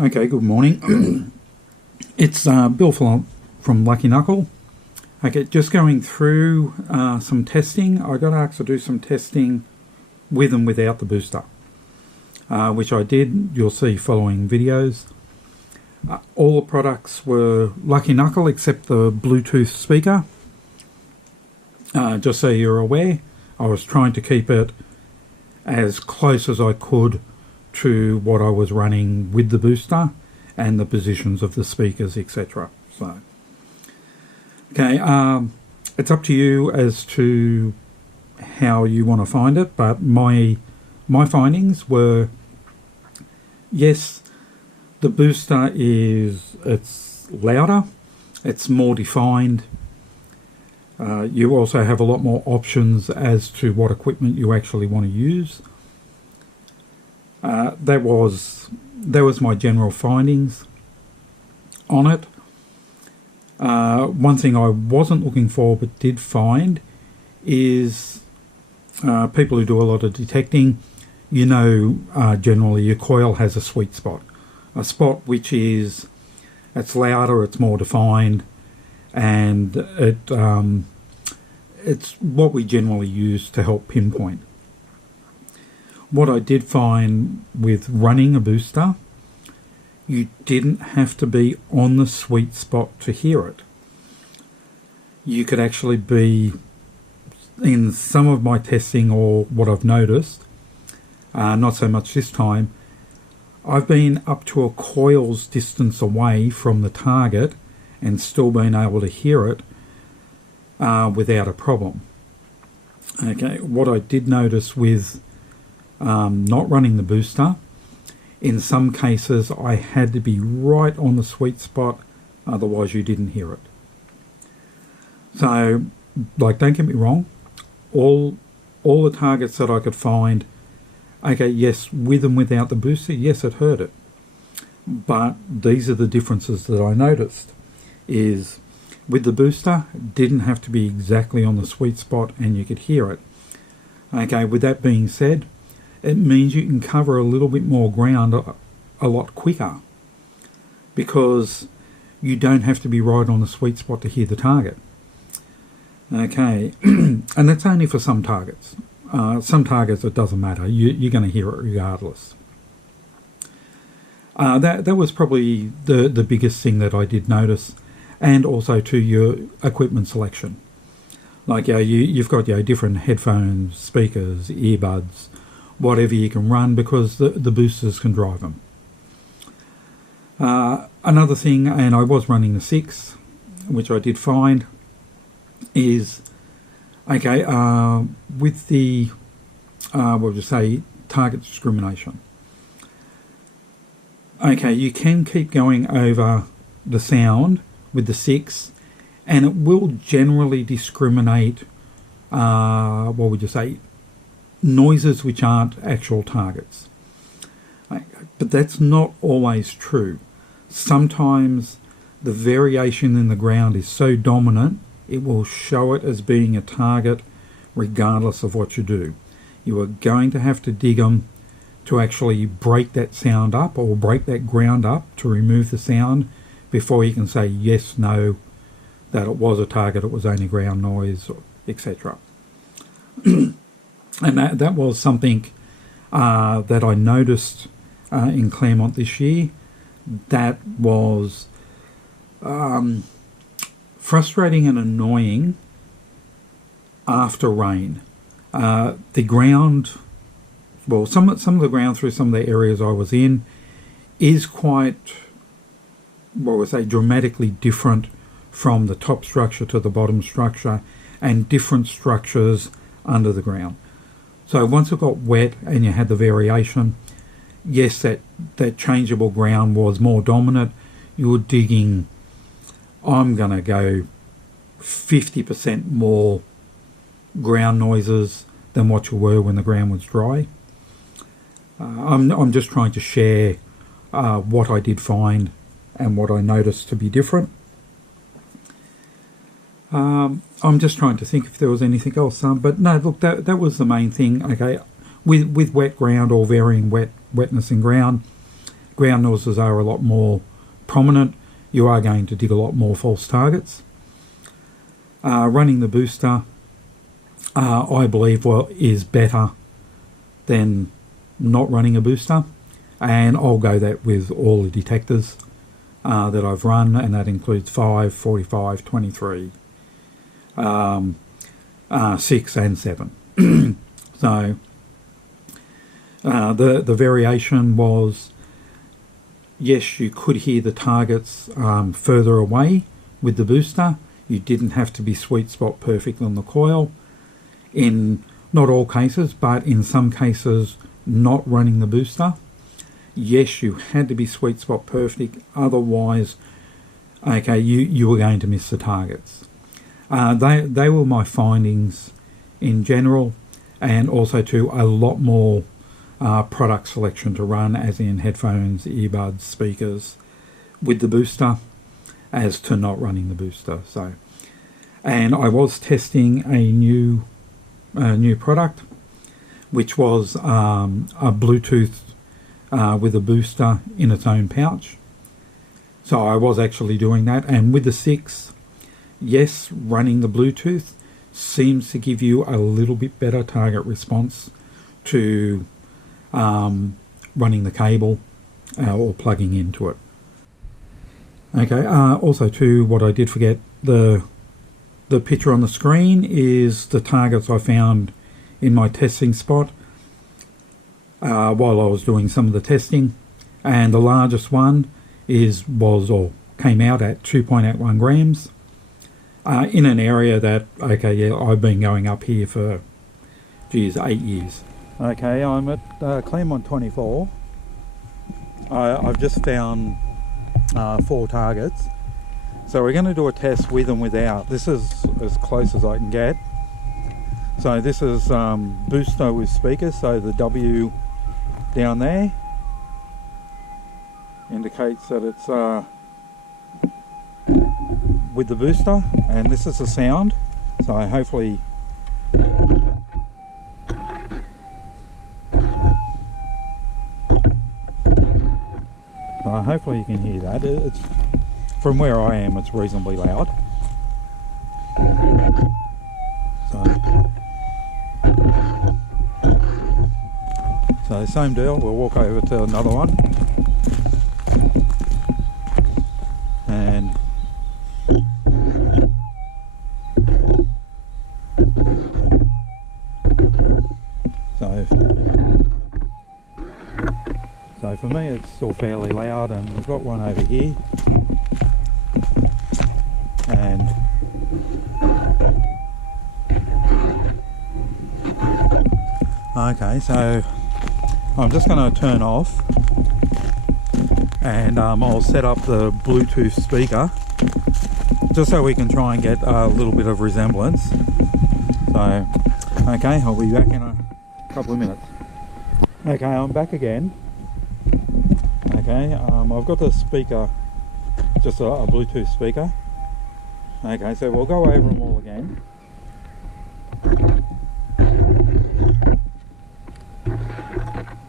Okay, good morning. It's Bill from Lucky Knuckle. Okay, just going through some testing. I got asked to do some testing with and without the booster, which I did. You'll see following videos. All the products were Lucky Knuckle except the Bluetooth speaker. Just so you're aware, I was trying to keep it as close as I could to what I was running with the booster and the positions of the speakers, etc. So, okay, it's up to you as to how you want to find it, but my findings were, yes, the booster it's louder, it's more defined. You also have a lot more options as to what equipment you actually want to use. That was my general findings on it. One thing I wasn't looking for but did find is people who do a lot of detecting, generally your coil has a sweet spot. A spot which is, it's louder, it's more defined, and it's what we generally use to help pinpoint. What I did find with running a booster, you didn't have to be on the sweet spot to hear it. You could actually be, in some of my testing or what I've noticed, not so much this time, I've been up to a coil's distance away from the target and still been able to hear it without a problem. Okay, what I did notice with not running the booster, in some cases I had to be right on the sweet spot, otherwise you didn't hear it. So, don't get me wrong, all the targets that I could find, okay, yes, with and without the booster, yes, it heard it. But these are the differences that I noticed, is with the booster, didn't have to be exactly on the sweet spot and you could hear it. Okay, with that being said, it means you can cover a little bit more ground a lot quicker, because you don't have to be right on the sweet spot to hear the target. Okay, and that's only for some targets. Some targets it doesn't matter, you're going to hear it regardless. That was probably the biggest thing that I did notice, and also to your equipment selection. You've got different headphones, speakers, earbuds, whatever you can run, because the boosters can drive them. Another thing, and I was running the 6, which I did find, is, okay, with the, we'll just say, target discrimination. Okay, you can keep going over the sound with the 6, and it will generally discriminate, what would you say, noises which aren't actual targets. But that's not always true. Sometimes the variation in the ground is so dominant, it will show it as being a target regardless of what you do. You are going to have to dig them to actually break that sound up, or break that ground up to remove the sound, before you can say yes, no, that it was a target, it was only ground noise, etc. And that was something that I noticed in Claremont this year. That was frustrating and annoying after rain. The ground, well, some of the ground through some of the areas I was in is quite, what would I say, dramatically different from the top structure to the bottom structure, and different structures under the ground. So once it got wet and you had the variation, yes, that changeable ground was more dominant. You were digging, I'm going to go 50% more ground noises than what you were when the ground was dry. I'm just trying to share what I did find and what I noticed to be different. I'm just trying to think if there was anything else. But no, look, that was the main thing. Okay, with wet ground or varying wetness in ground, ground noises are a lot more prominent, you are going to dig a lot more false targets. Running the booster, I believe, is better than not running a booster, and I'll go that with all the detectors that I've run, and that includes 5, 45, 23, 6 and 7. So the variation was, yes, you could hear the targets further away with the booster. You didn't have to be sweet spot perfect on the coil. In not all cases, but in some cases not running the booster, yes, you had to be sweet spot perfect, otherwise, okay, you were going to miss the targets. They were my findings in general, and also to a lot more product selection to run, as in headphones, earbuds, speakers, with the booster, as to not running the booster. So, and I was testing a new product, which was a Bluetooth with a booster in its own pouch. So I was actually doing that, and with the 6, yes, running the Bluetooth seems to give you a little bit better target response to running the cable or plugging into it. Okay, also too, what I did forget, the picture on the screen is the targets I found in my testing spot while I was doing some of the testing, and the largest one came out at 2.81 grams in an area that, okay, yeah, I've been going up here for 8 years. Okay, I'm at Claremont 24. I've just found 4 targets, so we're going to do a test with and without. This is as close as I can get. So this is booster with speakers, so the W down there indicates that it's with the booster, and this is the sound, so hopefully you can hear that. It's, from where I am, it's reasonably loud. So same deal, we'll walk over to another one. And so for me it's still fairly loud, and we've got one over here. And okay, so I'm just going to turn off, and I'll set up the Bluetooth speaker just so we can try and get a little bit of resemblance. So okay, I'll be back in a couple of minutes. Okay, I'm back again. Okay, I've got the speaker, just a Bluetooth speaker. Okay, so we'll go over them all again.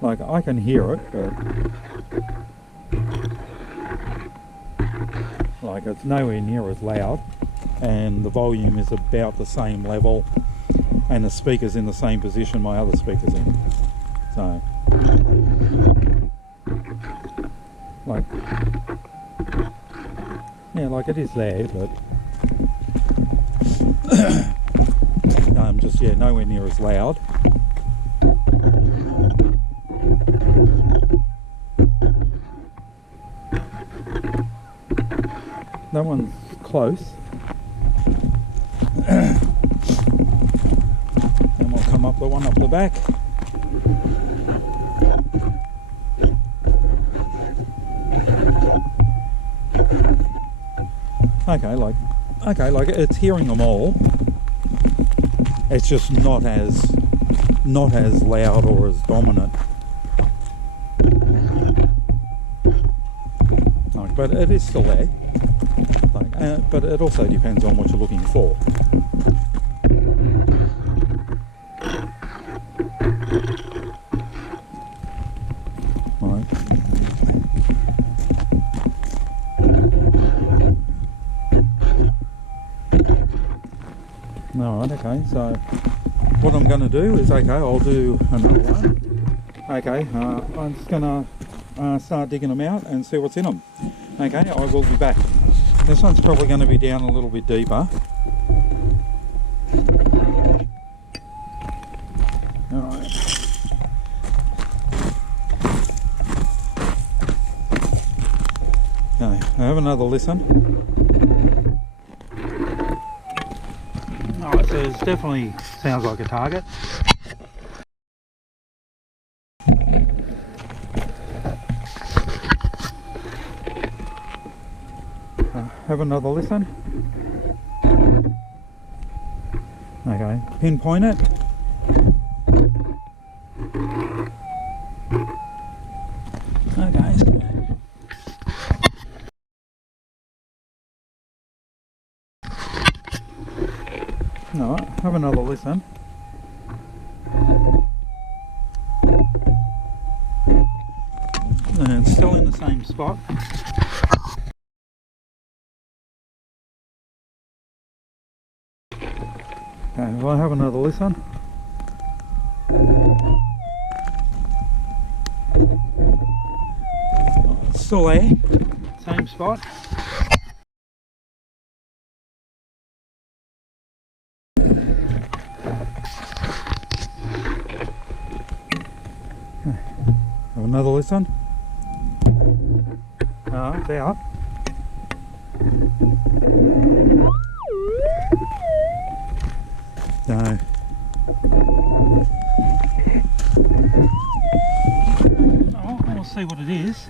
Like, I can hear it, but like, it's nowhere near as loud, and the volume is about the same level, and the speaker's in the same position my other speaker's in. So like, yeah, like it is there, but just, yeah, nowhere near as loud. That one's close. And we'll come up the one up the back. Okay, like it's hearing them all. It's just not as loud or as dominant. Like, but it is still there. Like, but it also depends on what you're looking for. Right. Okay, so what I'm going to do is, okay, I'll do another one. Okay, I'm just going to start digging them out and see what's in them. Okay, I will be back. This one's probably going to be down a little bit deeper. Alright. Okay, I have another listen. Alright, so it definitely sounds like a target. Have another listen. Okay, pinpoint it. Okay. Alright, have another listen. And it's still in the same spot. Okay, well, I have another listen. Oh, it's still there, same spot. Okay. Have another listen. Oh, it's out. No. Oh, we'll see what it is.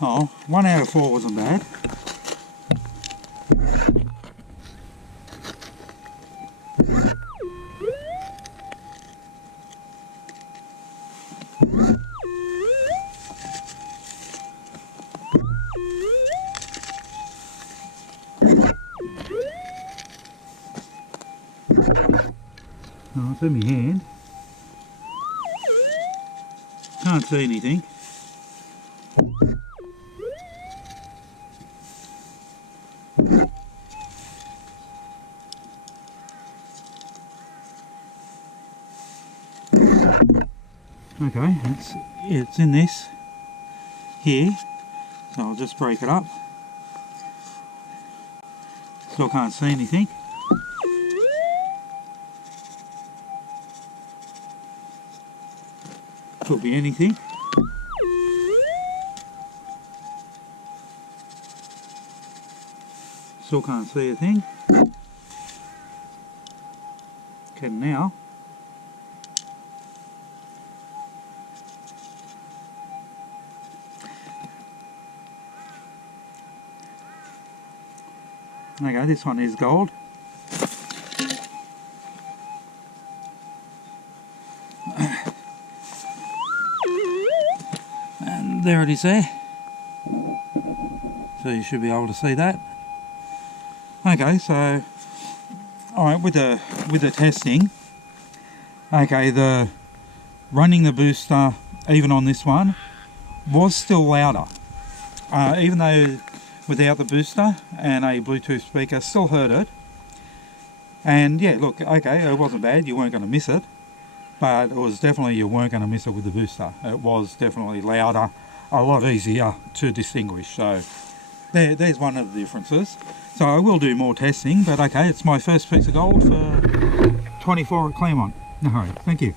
Oh, 1 out of 4 wasn't bad. Oh, it's in my hand. Can't see anything. Okay, it's in this here, so I'll just break it up. Still can't see anything. Could be anything. Still can't see a thing. Okay, now. Okay, this one is gold. And there it is there. So you should be able to see that. Okay, so alright, with the testing, okay, the running the booster even on this one was still louder. Even though without the booster and a Bluetooth speaker, still heard it. And yeah, look, okay, it wasn't bad, you weren't going to miss it, but it was definitely, you weren't going to miss it with the booster. It was definitely louder, a lot easier to distinguish. So there's one of the differences. So I will do more testing, but okay, it's my first piece of gold for 24 at Claremont. Alright, thank you.